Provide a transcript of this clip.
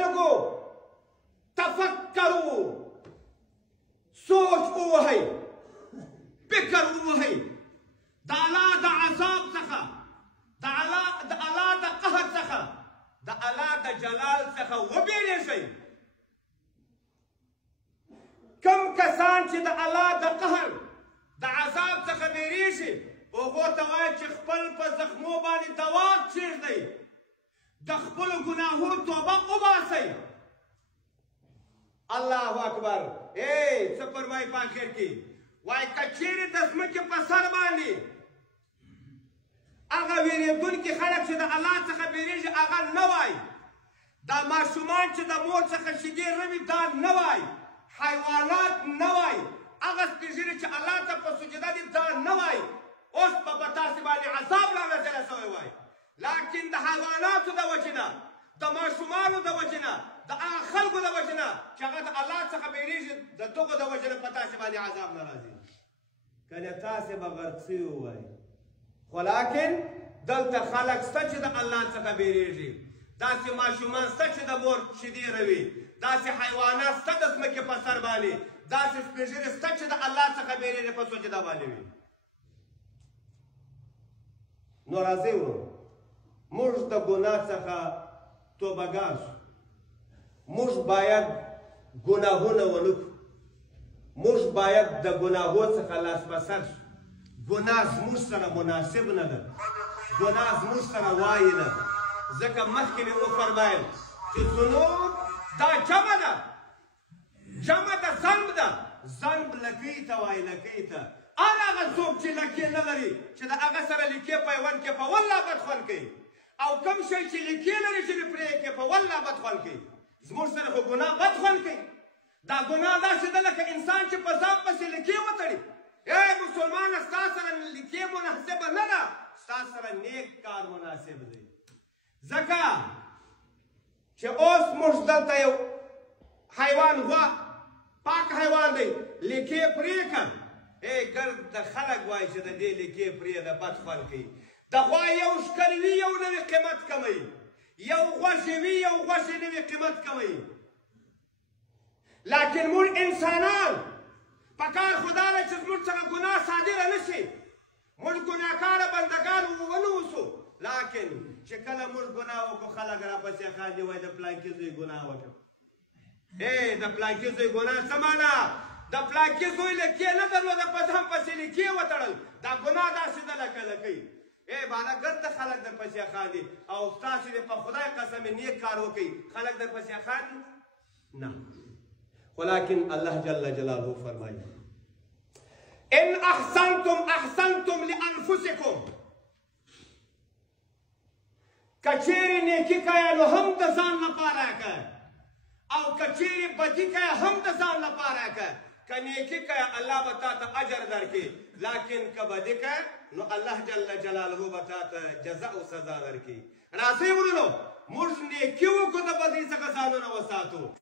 خلقو تفکرو سوچ ووهئ فکر ووهئ د الله د عذاب څخه د الله د قهر څخه د الله د جلال څخه وبېرېږئ کم کسان چې د الله د قهر د عذاب څخه بیریږي هغو ته وایي چې خپل په زخمو باندې دوا کښېږدئ د خپلو ګناهونو توبه وباسئ الله اکبر څه فرمایي په آخر کې وایي که چیرې د ځمکې په سر باندې هغه ویرېدونکي خلک چې د الله څخه بیریږي هغه نه وایي دا ماشومان چې د مور څخه شیدې روي دا نه وایي حیوانات نه وایي هغه سپین ږیري چې الله ته په سجده دي دا نه وایي اوس به په تاسې باندې عذاب رانازله سوی وایي لکن د حیواناتو د وجې نه د ماشومانو د وجې نه د هغه خلکو د وجې نه چې هغه د الله څخه بیریږي د دغو د وجې نه په تاسې باندې عذاب نه راځي کنه تاسې به غرق سوي ووایي خو لکن دلته خلک شته چې د الله څخه بیریږي داسې ماشومان شته چې د مور شیدې روي داسې حیوانات شته د ځمکې په سر باندې داسې سپین ږیري شته چې د الله څخه بیریږي په سجده باندې وي نو راځئ ورو موږ د ګناه څخه توبهګار شو موږ باید ګناهونه ونه کړو موږ باید د ګناهو څخه لاس په سر شو ګناه زموږ سره مناسب نه ده ګناه زموږ سره وایي نه ځکه مخکې مې وفرمایل چې ذنوب دا جمع ده جمع د ذنب ده ذنب لکۍ ته وایي لکۍ ته هر هغه څوک چې لکې نه لري چې د هغه سره لیکې پیوند کې په والله بد خوند کوي او کوم شی چې لیکې لري چې پرې کې په والله بد خوند کوي زموږ سره خو ګناه بد خوند کوي دا ګناه داسې ده لکه انسان چې په ځان پسې لیکې وتړي مسلمانه ستا سره لیکې مناسبه نه ده ستا سره نیک کار مناسب دی ځکه چې اوس موږ دلته یو حیوان غوا پاک حیوان دی لیکې پرې کړه ګرد د خلک وایي چې د دې لیکې پرېږده بد خوند کوي د غوا یو ښکر وي یو نوي قیمت کموي یو غوښې وي یو غوښې نوي قیمت کموي لکن موږ انسانان پکار خو دا ده چې زموږ څخه ګناه صادره نه شي موږ ګناهکاره بندګان ونه اوسو لکن چې کله موږ ګناه وکړو خلک راپسې خاندي وایي د پلانکي زوی ګناه وکړه د پلانکي زوی ګناه څه معنا د پلانکي زوی لیکې نه درلوده په ځان پسې لیکې وتړل دا ګناه داسې ده لکه لکۍ بالا ګرده خلک در پسې خاندي او ستاسې د په خدای قسم نیک کار وکړي خلک در پسې خاندي نه ولكن الله جل جلاله فرمایي ان احسنتم احسنتم لانفسكم کچېرې نیکي کوې نو هم د ځان لپاره کوه او کچېرې بدي کوې هم د ځان لپاره کوه که نیکي کوې الله به تا ته اجر درکړي لکن که بدي کوې نو الله جل جلاله به تا ته جزا او سزا درکړي راځئ ورونو موږ نیکي وکړو د بدۍ څخه ځانونه وساتو